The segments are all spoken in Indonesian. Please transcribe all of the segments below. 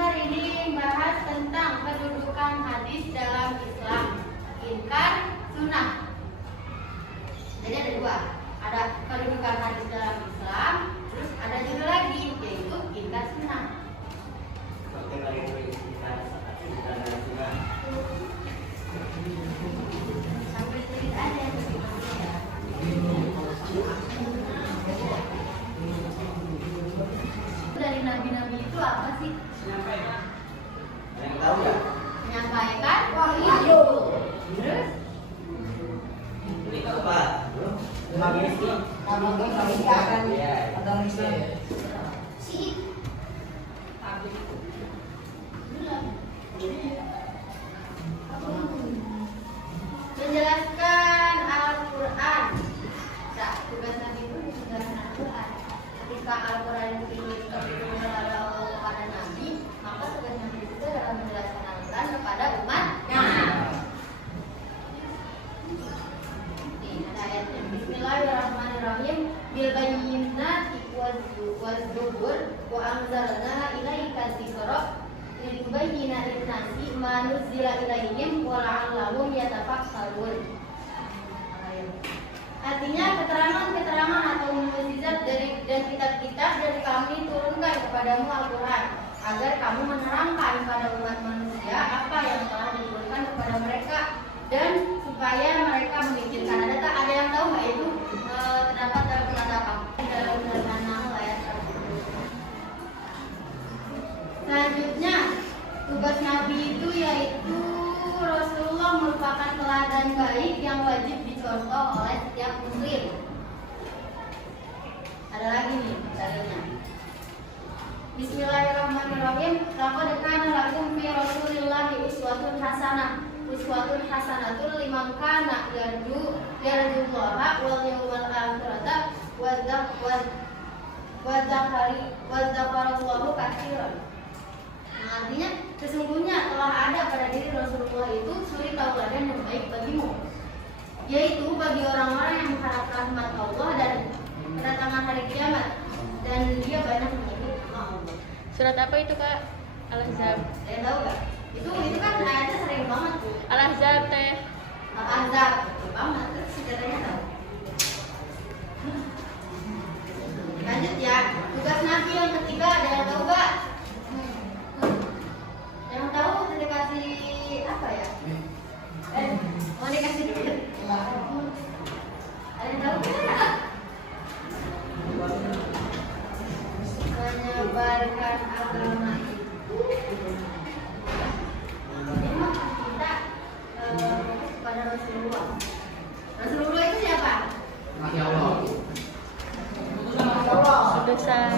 hari ini bahas tentang kedudukan hadis dalam Islam, inkar, sunnah. Jadi ada dua, ada kedudukan hadis dalam Islam, terus ada juga lagi yaitu inkar, sunnah. Sampai sedikit aja. Dari nabi-nabi itu apa sih? Menyampaikan. Yang tahu nggak? Menyampaikan wahyu. Terus? Ini apa? Magisi. Kan? Iya. Agama Islam. Si. Menjelaskan Al-Quran. Nah, tugas Nabi itu menjelaskan Al-Quran. Ketika Al-Quran diturunkan oleh Allah kepada Nabi, maka tugas Nabi itu adalah menjelaskan Al-Quran kepada umatnya. Nih, ada ayatnya. Bismillahirrahmanirrahim. Bil bayyinati waz zubur wa anzalna ilaika dzikra litubayyana lin-nasi ma nuzila ilaihim wa la'allahum yatafakkarun. Artinya keterangan-keterangan atau mukjizat dan kitab-kitab dari kami turunkan kepadamu Al-Quran agar kamu menerangkan pada umat manusia apa yang telah diturunkan kepada mereka dan supaya mereka memikirkan. Ada yang tahu nggak itu terdapat dalam surat apa? Dalam surat An-Nahl ayat 1. Selanjutnya tugas Nabi itu yaitu Rasulullah merupakan teladan baik yang wajib dicontoh oleh setiap muslim. Ada lagi nih dalilnya. Bismillahirrahmanirrahim. Laqad kana lakum fi Rasulillahi uswatun hasanah. Uswatun hasanatul liman kana yarjullaha wal yawmal akhirata wa dzakarallaha katsiran. Artinya sesungguhnya telah ada pada diri Rasulullah itu suri tauladan yang baik bagimu, yaitu bagi orang-orang yang mengharap rahmat Allah dan kedatangan hari kiamat, dan dia banyak menyebut nama Allah. Surat apa itu, Kak? Al-Ahzab. Saya tahu nggak? Itu kan ayatnya sering banget tuh. Al-Ahzab teh. Al-Ahzab, banget. Terus katanya tahu. Lanjut ya. Tugas Nabi yang ketiga ada yang tahu nggak? Yang tahu udah dikasih apa ya? Mau dikasih duit? Ada yang tahu nggak? Menyebarkan agama itu memang kita pada Rasulullah. Rasulullah itu siapa? Masya Allah. Utusan.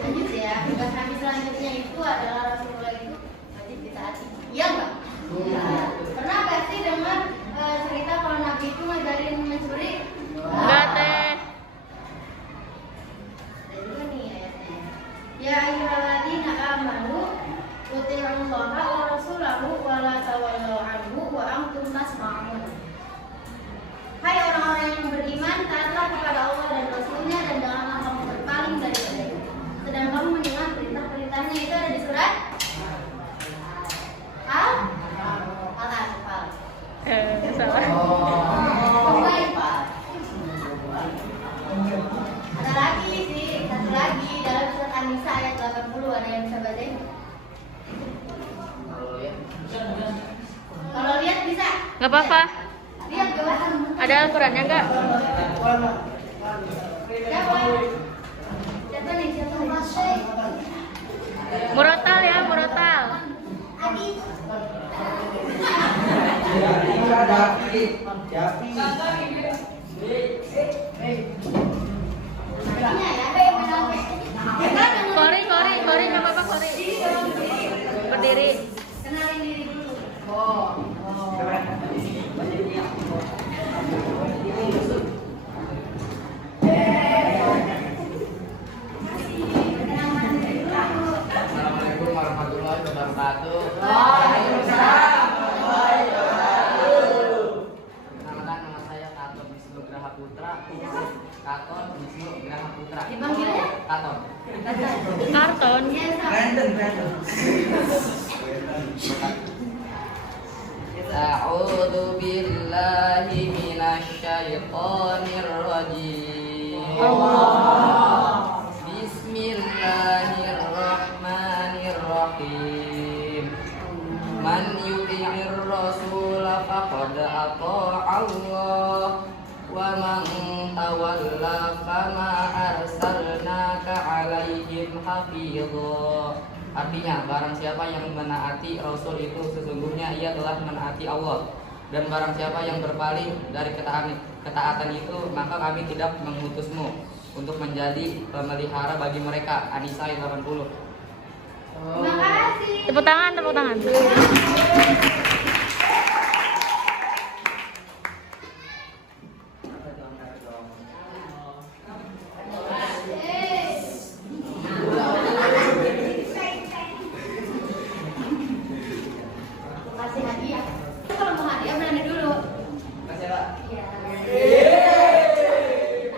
Lanjut ya, tugas Nabi selanjutnya itu adalah Rasulullah itu wajib ditaati. Iya nggak? Iya. Pernah nggak sih dengar cerita kalau Nabi itu ngajarin mencuri? Enggak teh. Ada juga nih ayatnya. Ya ayyuhalladzina amanu utii'ullaha wa rasulahu wa la tawallu anhu wa antum tasma'un. Hai orang-orang yang beriman, taatlah kepada Allah dan Rasulnya dan janganlah kamu berpaling daripadanya. Sedang kamu mendengar perintah-perintahnya. Itu ada di surat Al-Anfal. Salah. Baik. Ada lagi sih, satu lagi dalam surat An-Nisa ayat 80. Ada yang bisa bacain? Kalau lihat bisa. Enggak apa-apa. Lihat coba. Ada Al-Qur'annya enggak? Siapa? Siapa nih? Siapa? Murotal ya, murotal. Adit. Artinya ya. Kori enggak apa-apa, Kori. Berdiri. Kenalin diri dulu. wabarakatuh. Waalaikumsalam warahmatullahi wabarakatuh. Perkenalkan, nama saya Katon Wisnu Graha Putra. Katon Wisnu Graha Putra. Dipanggilnya? Katon. Karton. Brandon. A'udzu billahi minasyaitonir rajim. Bismillahirrahmanirrahim. Man yuti'ir rasul faqad ata'a Allah wa man tawalla fama arsalnaka 'alaihim hafidha. Artinya, barang siapa yang menaati Rasul itu sesungguhnya ia telah menaati Allah. Dan barang siapa yang berpaling dari ketaatan itu, maka kami tidak mengutusmu untuk menjadi pemelihara bagi mereka. An-Nisa ayat 80. Terima kasih. Tepuk tangan, tepuk tangan. Kasih hadiah. Kalau mau hadiah berani dulu. Makasih Pak. Iya.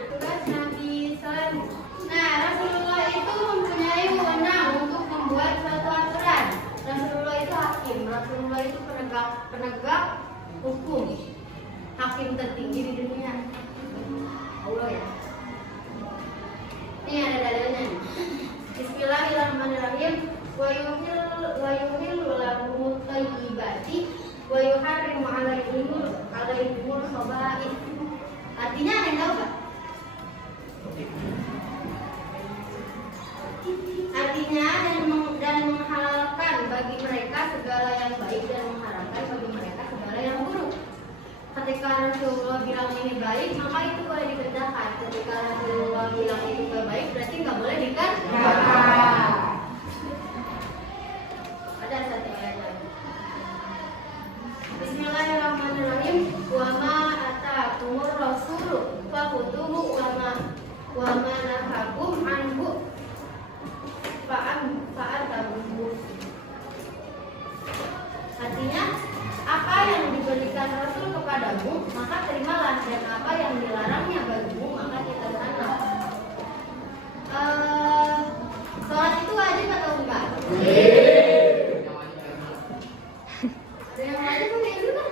Tugas Nabi Sallam. Nah, Rasulullah itu mempunyai wewenang untuk membuat suatu aturan. Rasulullah itu hakim. Rasulullah itu penegak hukum. Hakim tertinggi di dunia. Allah ya. Ini ada dalilnya. Bismillahirrahmanirrahim. Wa yuhillu lahum thayyibati wa yuharrimu 'alaihimul khaba'ith. Artinya ada yang tahu nggak? Artinya dan menghalalkan bagi mereka segala yang baik dan mengharamkan bagi mereka segala yang buruk. Ketika Rasulullah bilang ini baik, maka itu boleh dikerjakan. Ketika Rasulullah bilang itu nggak baik, berarti nggak boleh dikerjakan. Ada satu ayat lagi. Bismillahirrahmanirrahim. Wa ma ataakumur rasulu fakhuduhu wa ma nahakum anhu fa'atabuhu. Artinya, apa yang diberikan Rasul kepadamu, maka terimalah, dan apa yang dilarangnya bagimu, maka tinggalkanlah. Sholat itu wajib atau enggak? Ada yang wajib pun itu kan?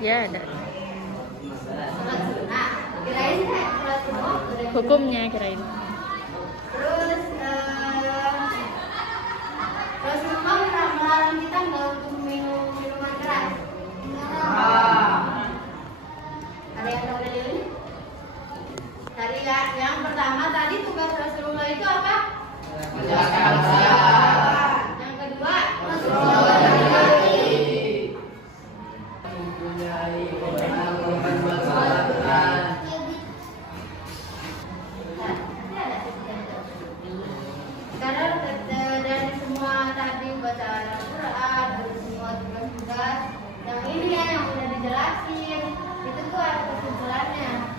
Ya, ada. Sholat sunnah. Kirain kan sholat sunnah udah. Hukumnya kirain. Terus Rasulullah melarang kita nggak untuk minum minuman keras. Ada yang tahu dalilnya? Tadi ya, yang pertama tadi tugas Rasulullah itu apa? Menjalankan sholat. Yang kedua, Rasulullah Mempunyai wewenang membuat suatu aturan. Sekarang dari semua tadi bacaan Al-Quran, dari semua tugas-tugas yang ini ya yang udah dijelasin, itu tuh ada kesimpulannya.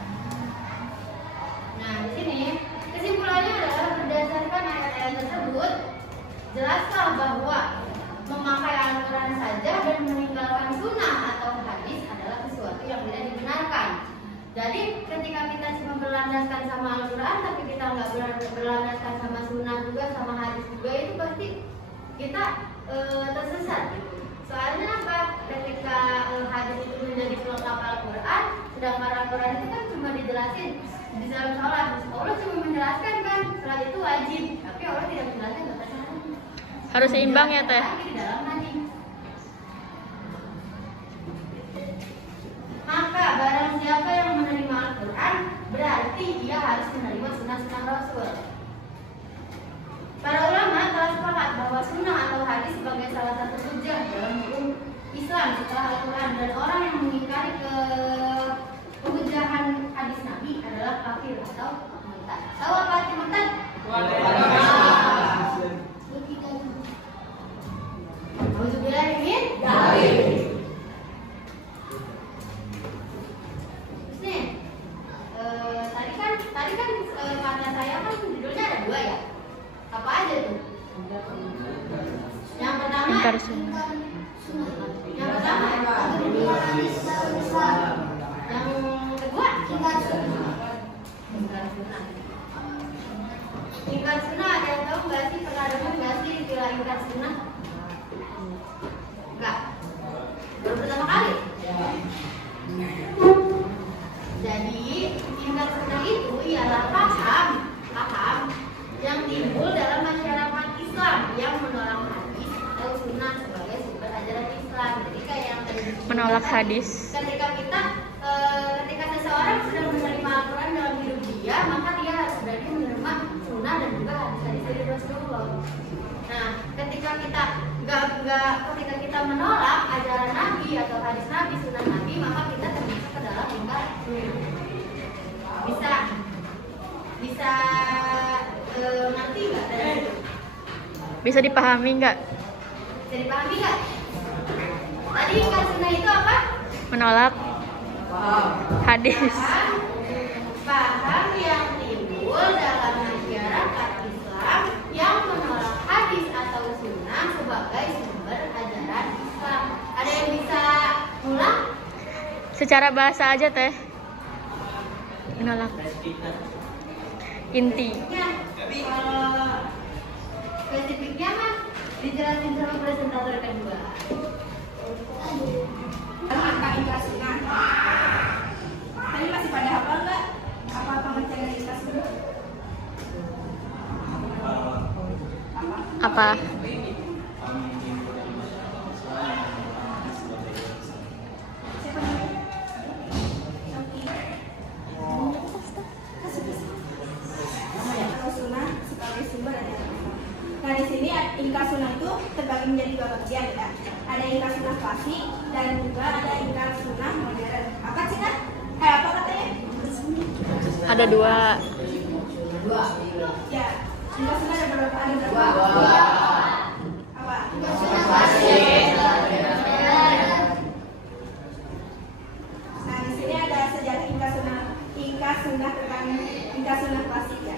Nah di sini kesimpulannya adalah berdasarkan ayat-ayat tersebut, jelaslah bahwa memakai Al-Quran saja dan meninggalkan sunnah atau hadis adalah sesuatu yang tidak dibenarkan. Jadi ketika kita cuma berlandaskan sama Al-Quran tapi kita nggak berlandaskan sama sunnah juga, sama hadis juga, itu pasti kita tersesat gitu. Soalnya apa? Ketika hadis itu menjadi pelengkap Al-Quran, sedangkan Al-Quran itu kan cuma dijelasin di dalam sholat. Allah cuma menjelaskan kan sholat itu wajib, tapi Allah tidak menjelaskan tentang sholat. Harus seimbang ya, Teh. Di dalam hadis. Maka barang siapa yang menerima Al-Quran, berarti dia harus menerima sunnah-sunnah Rasul. Para ulama telah sepakat bahwa sunnah atau hadis sebagai salah satu hujjah dalam hukum Islam setelah Al-Quran, dan orang yang mengingkari kehujjahan hadis Nabi adalah kafir atau murtad. Tahu apa arti murtad? Ingkar sunnah. Yang pertama yang kedua ingkar sunnah. Ingkar sunnah ada yang tahu nggak sih, pernah dengar nggak sih istilah ingkar sunnah? Enggak. Baru pertama kali. Jadi ingkar sunnah itu ialah paham yang timbul dalam masyarakat Islam yang menolak hadis atau sunnah sebagai sumber ajaran Islam. Jadi kayak yang tadi Menolak tadi, hadis. ketika seseorang sudah menerima Al-Quran dalam hidup dia, maka dia harus berarti menerima sunnah dan juga hadis-hadis dari Rasulullah. Nah, ketika kita menolak ajaran Nabi atau hadis Nabi, sunnah Nabi, maka kita termasuk ke dalam ingkar sunnah. Bisa ngerti nggak dari itu? Bisa dipahami nggak? Bisa dipahami nggak? Tadi ingkar sunnah itu apa? Menolak hadis. Paham yang timbul dalam masyarakat Islam yang menolak hadis atau sunnah sebagai sumber ajaran Islam. Ada yang bisa ulang? Secara bahasa aja teh. Menolak. Inti. Kalau spesifiknya mah dijelasin sama presentator kedua. Angka ingkar sunnah. Tadi masih pada hafal nggak? Apa pengertian dari ingkar sunnah? Apa? Siapa namanya? Kalau sunnah sebagai sumber ajaran Islam. Nah di sini ingkar sunnah itu terbagi menjadi dua bagian ya. Ada ingkar sunnah klasik dan juga ada ingkar sunnah modern. Apa sih kan? Apa katanya? Ada dua. Ya, ingkar sunnah ada berapa? Ada berapa? Apa? Ingkar sunnah klasik. Nah di sini ada sejarah ingkar sunnah tentang ingkar sunnah klasik ya.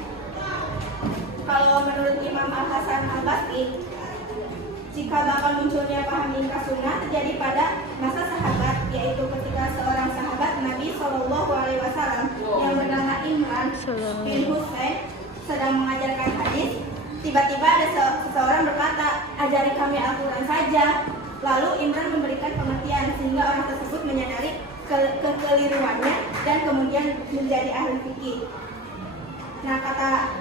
Kalau menurut Imam Al-Hasan Al-Basri, jika bakal munculnya paham ingkar sunnah terjadi pada masa sahabat, yaitu ketika seorang sahabat Nabi Shallallahu Alaihi Wasallam yang bernama Imran bin Husain sedang mengajarkan hadis. Tiba-tiba ada seseorang berkata, ajari kami Al-Quran saja. Lalu Imran memberikan pengertian sehingga orang tersebut menyadari kekeliruannya dan kemudian menjadi ahli fikih. Nah kata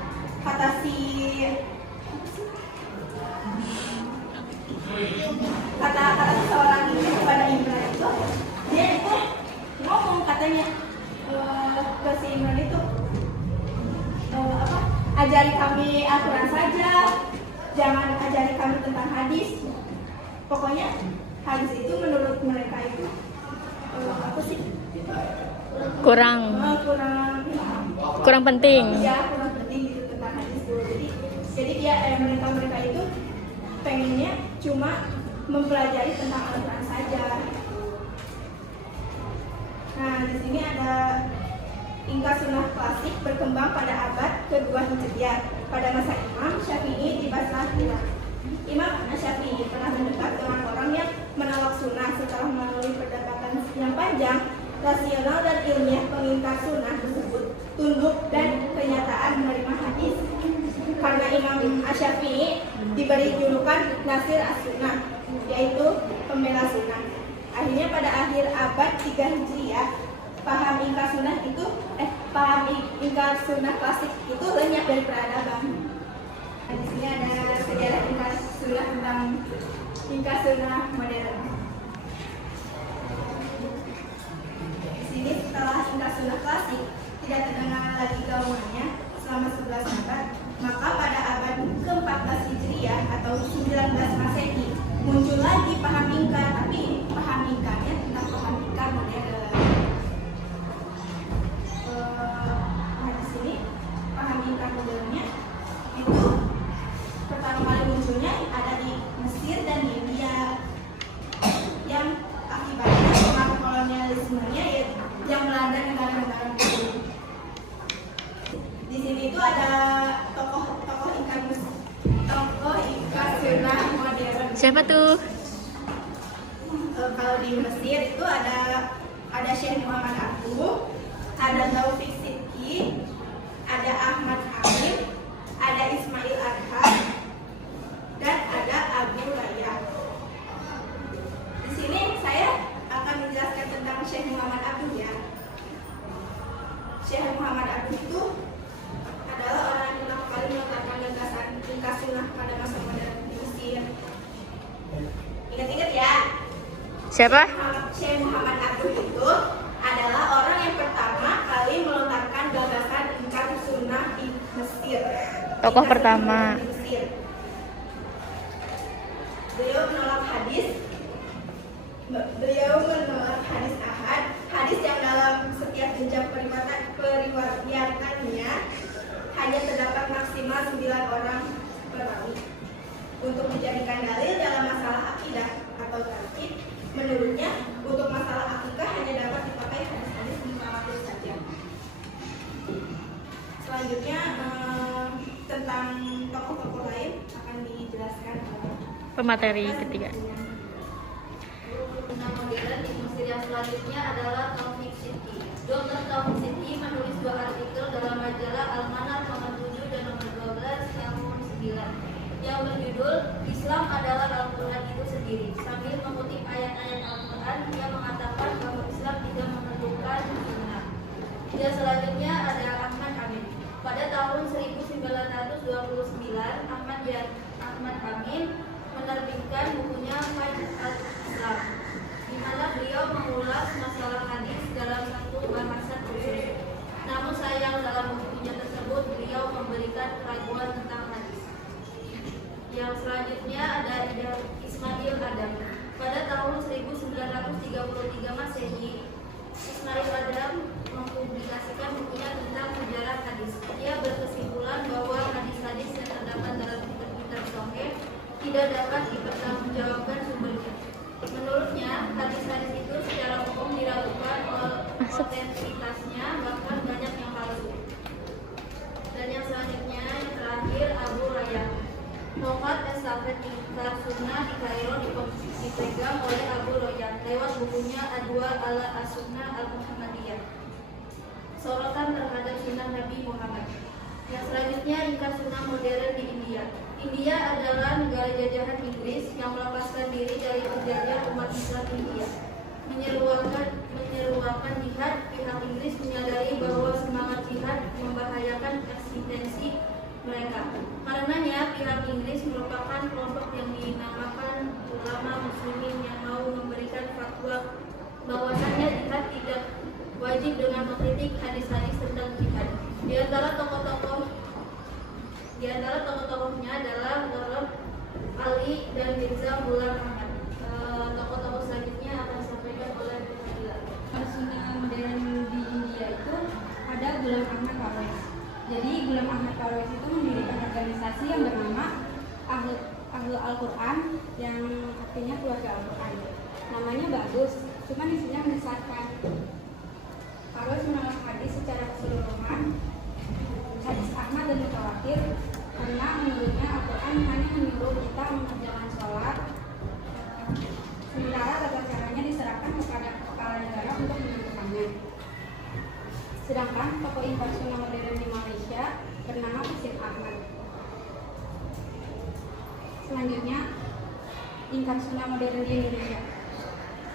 seorang ini kepada Imran itu, dia itu ngomong katanya ke si Imran itu ajari kami Al-Quran saja, jangan ajari kami tentang hadis. Pokoknya hadis itu menurut mereka itu apa sih? Kurang penting. Ya kurang penting gitu tentang hadis itu. Jadi dia mereka itu pengennya cuma mempelajari tentang Al-Quran saja. Nah di sini ada ingkar sunnah klasik berkembang pada abad kedua Hijriah pada masa Imam Syafi'i di Basrah, Irak. Imam Syafi'i pernah mendekat dengan orang yang menolak sunnah. Setelah melalui perdebatan yang panjang, rasional dan ilmiah pengingkar sunnah tersebut tunduk dan kenyataan menerima hadis. Karena Imam Syafi'i diberi julukan Nasir as-Sunnah, yaitu pembela sunnah. Akhirnya pada akhir abad 3 Hijriah, paham ingkar sunnah klasik itu lenyap dari peradaban. Di sini ada sejarah ingkar sunnah tentang ingkar sunnah modern. Di sini setelah ingkar sunnah klasik tidak terdengar lagi gaungannya selama 11 abad, maka pada abad ke-14 Hijriah atau 19 Masehi muncul lagi paham ingkar, tapi paham ingkarnya tentang paham ingkar modern. Nah di sini paham ingkar modernnya itu pertama kali munculnya ada di Mesir dan di India, yang akibatnya pengaruh kolonialismenya yang melanda negara-negara muslim. Di sini itu ada tokoh ingkar sunnah modern. Siapa tuh? Kalau di Mesir itu ada Syekh Muhammad Abu, ada Taufik Sidki, ada Ahmad Amin, ada Ismail Adham, dan ada Abu Raya. Di sini saya akan menjelaskan tentang Syekh Muhammad Abu ya. Syekh Muhammad Abu itu adalah orang yang pertama kali melontarkan gagasan ringkas sunnah pada masa modern di Mesir. Ingat-ingat ya. Siapa? Syekh Muhammad Abu itu adalah orang yang pertama kali melontarkan gagasan ringkas sunnah di Mesir. Tokoh pertama. Di Mesir. Beliau menolak hadis ahad, hadis yang dalam setiap jenjang periwayatannya hanya terdapat maksimal 9 orang perawi. Untuk dijadikan dalil dalam masalah akidah atau tauhid, menurutnya untuk masalah akikah hanya dapat dipakai hadis-hadis mutawatir saja. Selanjutnya tentang tokoh-tokoh lain akan dijelaskan oleh Pemateri ketiga. Sunnah modern di Mesir yang selanjutnya adalah Taufik Sidki. Dr. Taufik Sidki menulis 2 artikel dalam majalah Al-Manar nomor 7 dan nomor 12 tahun 9 yang berjudul Islam adalah Al-Quran itu sendiri. Sambil mengutip ayat-ayat Al-Quran, dia mengatakan bahwa Islam tidak menentukan sunnah. Yang selanjutnya ada Ahmad Amin. Pada tahun 1929, Ahmad Amin menerbitkan bukunya Faid al-Islam, di mana beliau mengulas masalah hadis dalam satu bahasan khusus. Namun sayang dalam bukunya tersebut beliau memberikan keraguan tentang hadis. Yang selanjutnya ada Ismail Adam. Pada tahun 1933 Masehi, Ismail Adam mempublikasikan bukunya tentang sejarah hadis. Dia berkesimpulan bahwa hadis-hadis yang terdapat dalam kitab-kitab Sahih tidak dapat dipertanggungjawabkan sumbernya. Menurutnya, hadis-hadis itu secara umum diragukan oleh otentitasnya, bahkan banyak yang palsu. Dan yang selanjutnya, yang terakhir, Abu Raya. Tongkat estafet Inkar Sunnah di Kairo dipegang oleh Abu Raya lewat bukunya Adwa ala As-Sunnah Al-Muhammadiyah, sorotan terhadap sunnah Nabi Muhammad. Yang selanjutnya, Inkar Sunnah modern di India. India adalah negara jajahan Inggris yang melepaskan diri dari penjajah umat Islam India. Menyeruakan jihad, pihak Inggris menyadari bahwa semangat jihad membahayakan eksistensi mereka. Karenanya, pihak Inggris merupakan kelompok yang dinamakan ulama muslimin yang mau memberikan fatwa bahwasannya jihad tidak wajib dengan mengkritik hadis-hadis tentang jihad. Di antara tokoh-tokohnya adalah Warab Ali dan Mirza Ghulam Ahmad. Tokoh-tokoh selanjutnya akan disampaikan oleh Fadila. Sunnah modern di India itu ada Ghulam Ahmad Parvez. Jadi Ghulam Ahmad Parvez itu mendirikan organisasi yang bernama Ahlul Al-Quran, yang artinya keluarga Al-Quran. Namanya bagus, cuma isinya menyesatkan. Parvez menolak hadis secara keseluruhan, hadis Ahmad dan mutawatir, karena menurutnya Al-Quran hanya menyuruh kita mengerjakan sholat, sementara tata caranya diserahkan kepada kepala negara untuk menentukannya. Sedangkan tokoh Inkar Sunnah modern di Malaysia bernama Husin Ahmad. Selanjutnya, Inkar Sunnah modern di Indonesia.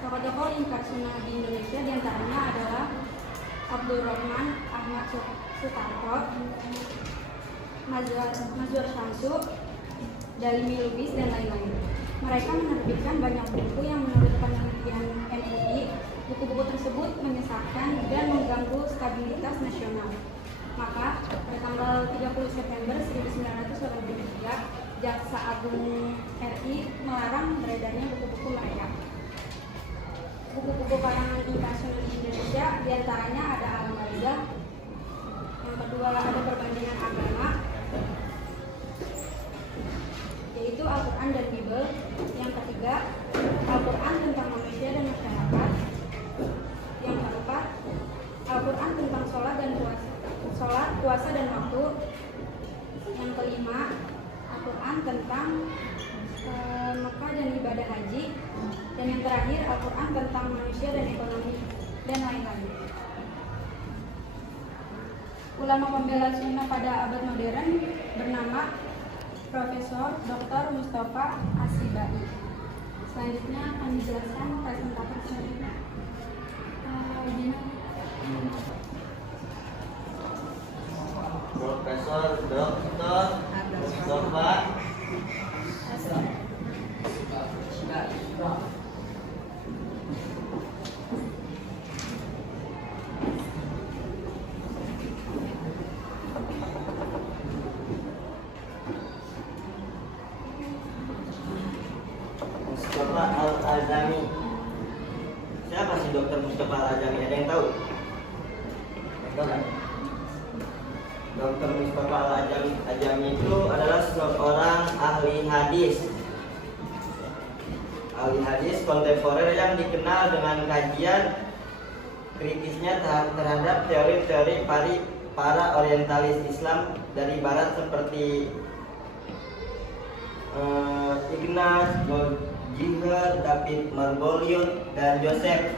Tokoh-tokoh Inkar Sunnah di Indonesia diantaranya adalah Abdul Rahman Ahmad Sutarto, Mazhar Syamsu, Dalmi Lubis, dan lain-lain. Mereka menerbitkan banyak buku yang menurut penelitian MUI, buku-buku tersebut menyesatkan dan mengganggu stabilitas nasional. Maka, pada tanggal 30 September 1983, Jaksa Agung RI melarang beredarnya buku-buku mereka. Buku-buku karangan Inkar Sunnah di Indonesia diantaranya ada Al-Maidah, yang kedua ada Perbandingan Agama, yaitu Al-Quran dan Bible. Yang ketiga, Al-Quran tentang manusia dan masyarakat. Yang keempat, Al-Quran tentang sholat, puasa dan waktu. Yang kelima, Al-Quran tentang Mekah dan ibadah haji, dan yang terakhir Al-Quran tentang manusia dan ekonomi dan lain-lain. Ulama pembela sunnah pada abad modern bernama Profesor Dr. Mustafa Asibai. Selanjutnya akan dijelaskan presentasi selanjutnya. Profesor Dr. Mustafa Mustafa Al-Azami. Siapa sih Dr. Mustafa Al-Azami? Ada yang tahu? Tahu kan? Dr. Mustafa Al-Azami itu adalah seorang ahli hadis kontemporer yang dikenal dengan kajian kritisnya terhadap teori-teori para orientalis Islam dari barat seperti Ignaz Goldziher, David Margoliouth, dan Joseph.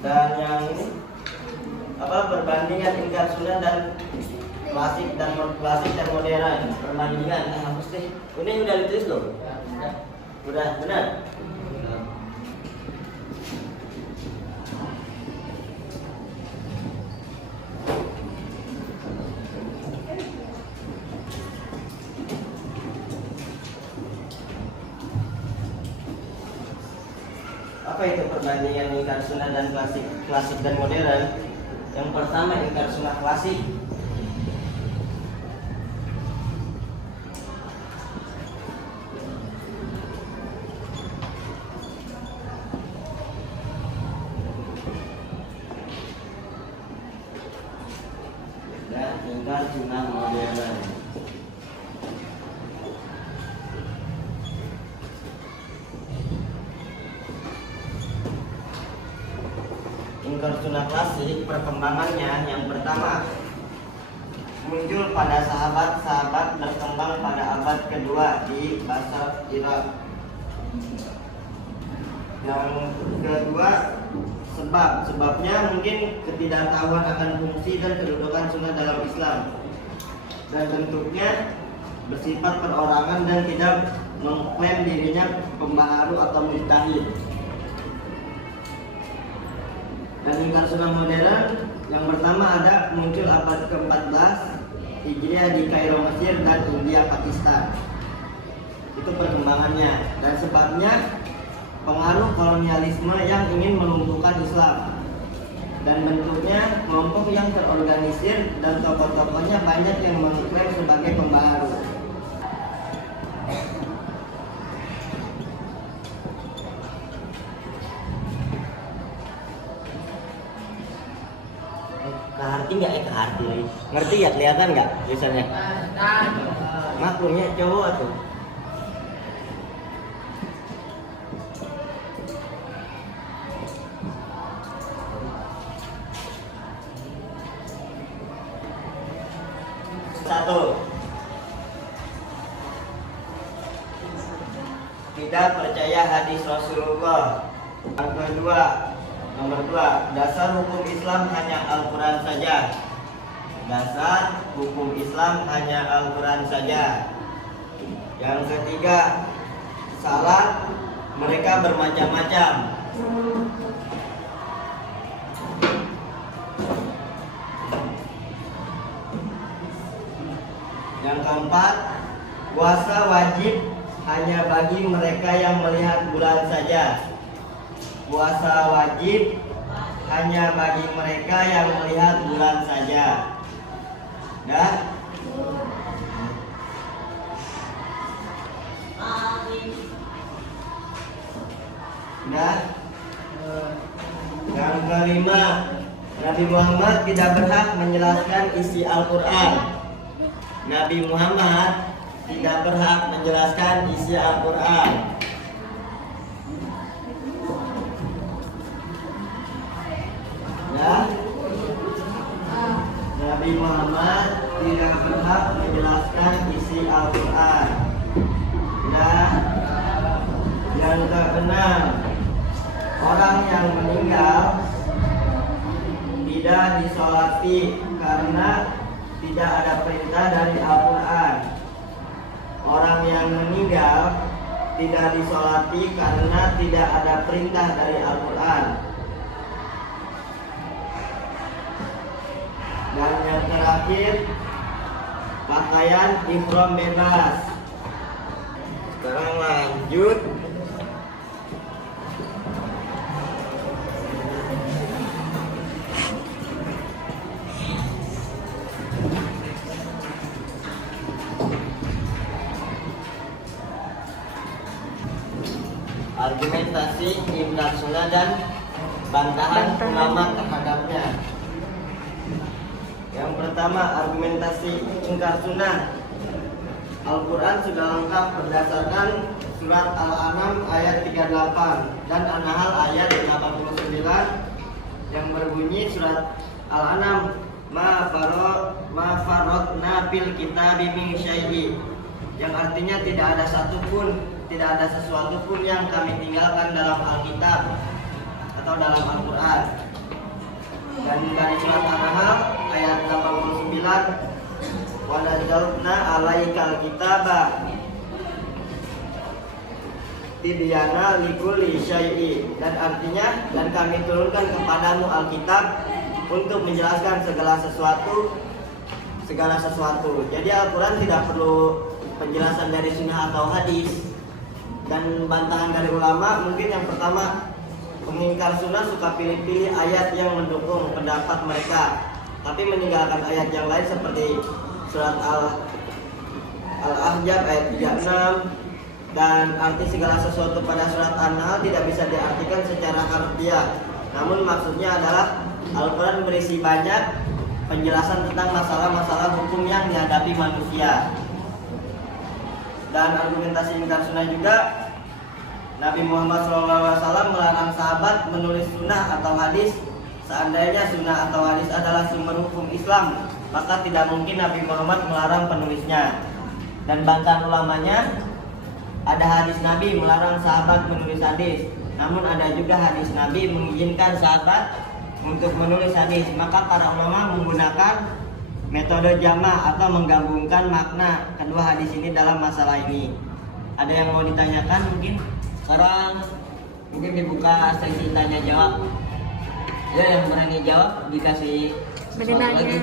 Dan yang perbandingan ingkar sunnah dan klasik dan modern, perbandingan. Ini udah ditulis loh. Udah benar. Apa itu perbandingan ingkar sunnah dan klasik dan modern? Yang pertama ingkar sunnah klasik. Dan ingkar sunnah modern. Ingkar sunnah klasik perkembangannya yang pertama muncul pada sahabat-sahabat, berkembang pada abad kedua di Basra, Irak. Yang kedua sebabnya mungkin ketidaktahuan akan fungsi dan kedudukan sunnah dalam Islam, dan bentuknya bersifat perorangan dan tidak mengklaim dirinya pembaharu atau mujtahid. Dan ingkar sunnah modern yang pertama ada muncul abad ke-14 Hijriah di Kairo, Mesir, dan India, Pakistan. Itu perkembangannya, dan sebabnya pengaruh kolonialisme yang ingin melumpuhkan Islam. Dan bentuknya kelompok yang terorganisir dan tokoh-tokohnya banyak yang mengklaim sebagai pembaharu. Keharti nggak? Keharti ngerti ya, kelihatan nggak tulisannya? Maklumnya cowok tuh. Satu, tidak percaya hadis Rasulullah. Yang kedua, nomor 2, dasar hukum Islam hanya Al-Quran saja. Dasar hukum Islam hanya Al-Quran saja. Yang ketiga, salat mereka bermacam-macam. Yang keempat, puasa wajib hanya bagi mereka yang melihat bulan saja. Puasa wajib hanya bagi mereka yang melihat bulan saja. Dah? Dah? Yang kelima, Nabi Muhammad tidak berhak menjelaskan isi Al-Quran. Nabi Muhammad tidak berhak menjelaskan isi Al-Quran. Ya, Nabi Muhammad tidak berhak menjelaskan isi Al-Quran. yang meninggal tidak disolati karena tidak ada perintah dari Al-Quran. Orang yang meninggal tidak disolati karena tidak ada perintah dari Al-Quran. Dan yang terakhir, pakaian ihram bebas. Sekarang lanjut. Argumentasi Ibnu Sunnah dan bantahan ulama terhadapnya. Yang pertama, argumentasi ingkar sunnah. Al-Quran sudah lengkap berdasarkan surat Al-An'am ayat 38 dan An-Nahl ayat 89 yang berbunyi surat Al-An'am ma farratna fil kitabi min syai'in, yang artinya tidak ada sesuatu pun yang kami tinggalkan dalam Alkitab atau dalam Al-Quran. Dan dari surat An-Nahl ayat 89 wa nazzalna alaikal kitaba tibyana likulli syai'in, dan artinya dan kami turunkan kepadamu Alkitab untuk menjelaskan segala sesuatu. Jadi Al-Quran tidak perlu penjelasan dari sunnah atau hadis. Dan bantahan dari ulama, mungkin yang pertama, pengingkar sunnah suka pilih-pilih ayat yang mendukung pendapat mereka, tapi meninggalkan ayat yang lain seperti surat Al-Ahzab ayat 36, dan arti segala sesuatu pada surat An-Nahl tidak bisa diartikan secara harfiah. Namun maksudnya adalah Al-Quran berisi banyak penjelasan tentang masalah-masalah hukum yang dihadapi manusia. Dan argumentasi ingkar sunnah juga, Nabi Muhammad SAW melarang sahabat menulis sunnah atau hadis. Seandainya sunnah atau hadis adalah sumber hukum Islam, maka tidak mungkin Nabi Muhammad melarang penulisnya. Dan bantahan ulamanya, ada hadis Nabi melarang sahabat menulis hadis, namun ada juga hadis Nabi mengizinkan sahabat untuk menulis hadis. Maka para ulama menggunakan metode jama' atau menggabungkan makna kedua hadis ini dalam masalah ini. Ada yang mau ditanyakan mungkin? Sekarang mungkin dibuka sesi tanya jawab. Ya, yang berani jawab dikasih sesuatu lagi.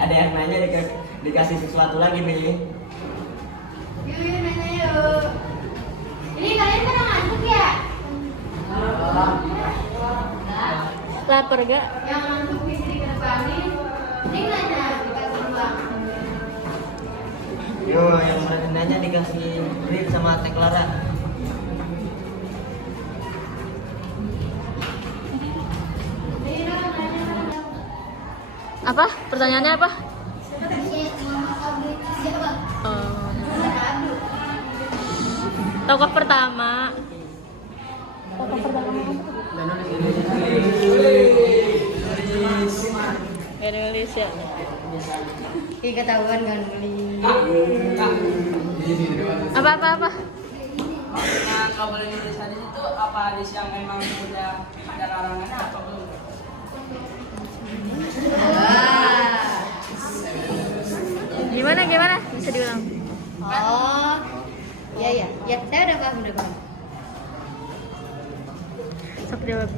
Ada yang nanya dikasih sesuatu lagi nih. Yuk nanya yuk. Ini kalian pada ngantuk ya? Lapar gak? Yang ngantuk bisa dikedepanin. Ini nanya dikasih uang. Yo, yang berani nanya dikasih read sama Teh Clara. Apa? Pertanyaannya apa? Tokoh pertama. Gak nulis ya. Ih, ketahuan gak nulis. Apa? Nah, kalau boleh nulis hadis itu apa hadis yang memang udah ada larangannya atau belum? Gimana? Bisa diulang. Oh, ya, saya udah paham. Sok jawab.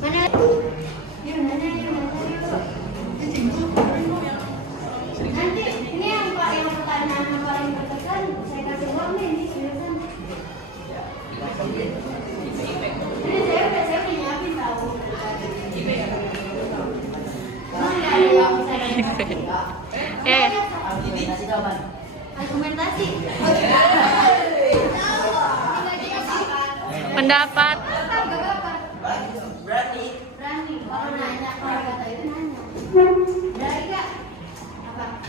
Mana? Yuk, nanya yuk. Nanti ini yang pertanyaan yang paling berkesan saya kasih uang nih, ini silakan. Ini saya udah nyiapin tahu. Mana yang saya kasih? Argumentasi. Pendapat. Berani. Kalau nanya kalau kata itu nanya. Berani gak? Apa?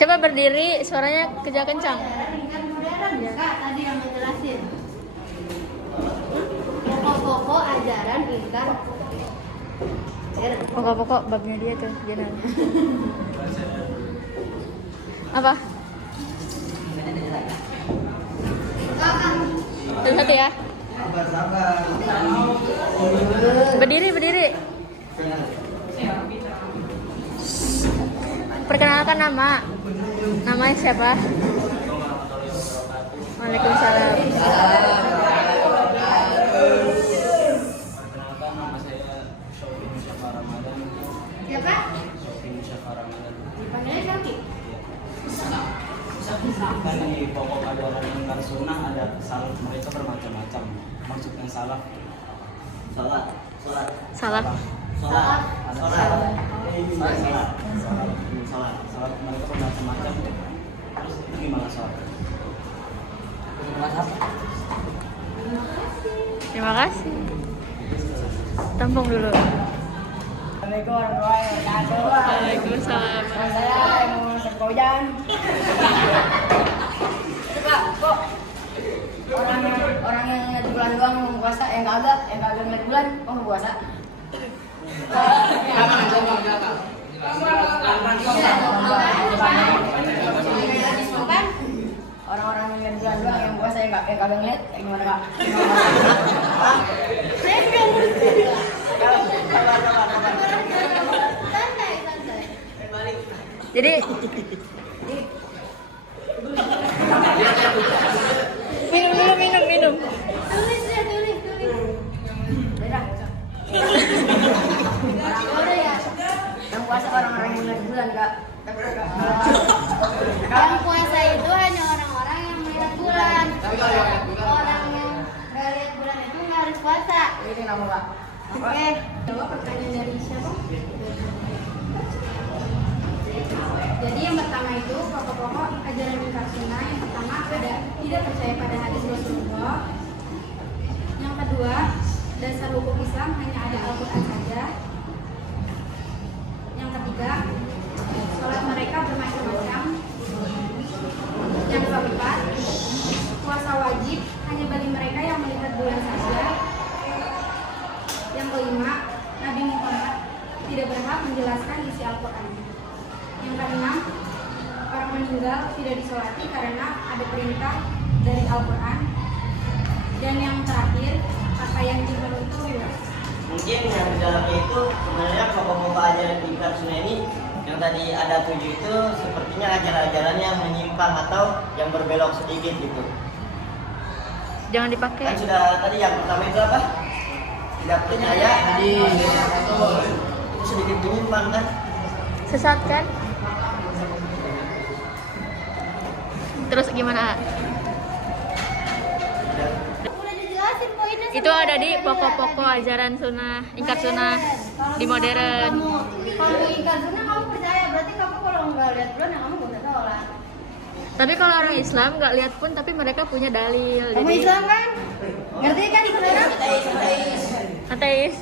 Coba berdiri, suaranya kerja kencang. Tingkat modern Kak, tadi yang ngejelasin. Pokok-pokok ajaran ingkar tafsir. Pokok-pokok babnya dia tuh jurnalnya. Apa? Satu ya. Sabar. Berdiri. Perkenalkan nama. Namanya siapa? Waalaikumsalam. Perkenalkan, nama saya Shofi Musyafa Ramadan. Siapa? Shofi Musyafa Ramadan. Dipanggilnya Shofi. Kan di pokok ajaran Ingkar Sunnah ada salaf, mereka bermacam-macam. Maksudnya salaf, Salat. Salah. Salat. salaf mereka bermacam-macam. Terus itu gimana sholat? Terima kasih. Tampung dulu. Assalamualaikum warahmatullahi wabarakatuh. Waalaikumsalam. Saya mau serkojan. Kok orang yang ngeliat bulan doang mau puasa, yang kagak ngeliat bulan mau puasa? Orang-orang yang ngeliat bulan doang yang puasa, yang kagak ngeliat, yang gimana kak? Santai. Jadi minum. Tulis. Beda. Udah ya. Yang puasa orang-orang yang ngeliat bulan kak. Yang puasa itu hanya orang-orang yang melihat bulan. Orang yang nggak lihat bulan itu nggak harus puasa. Ini nama kak. Oke. Jawab pertanyaan dari siapa? Jadi yang pertama itu pokok-pokok ajaran Ingkar Sunnah. Yang pertama ada tidak percaya pada hadis Rasulullah. Yang kedua, dasar hukum Islam hanya ada Al-Quran saja. Yang ketiga, sholat mereka bermacam-macam. Yang keempat, puasa wajib hanya bagi mereka yang melihat bulan saja. Yang kelima, Nabi Muhammad tidak berhak menjelaskan isi Al-Quran. Yang keenam, orang meninggal tidak disolati karena ada perintah dari Al-Quran. Dan yang terakhir, pakaian jilbab itu bebas. Mungkin yang di dalamnya itu sebenarnya pokok-pokok ajaran Ingkar Sunnah ini yang tadi ada 7 itu sepertinya ajaran-ajaran yang menyimpang atau yang berbelok sedikit gitu. Jangan Kan dipakai. sudah tadi yang pertama itu apa? Tidak percaya itu sedikit menyimpang kan? Sesat kan? Terus gimana? Udah dijelasin poinnya. Itu ada di pokok-pokok ajaran sunnah, Ingkar Sunnah di modern. Kalau ingkar sunnah kamu percaya, berarti kamu kalau nggak lihat bulan ya kamu nggak usah sholat. Tapi kalau orang Islam nggak lihat pun, tapi mereka punya dalil. Kamu Islam kan? Ngerti kan saudara? Ateis.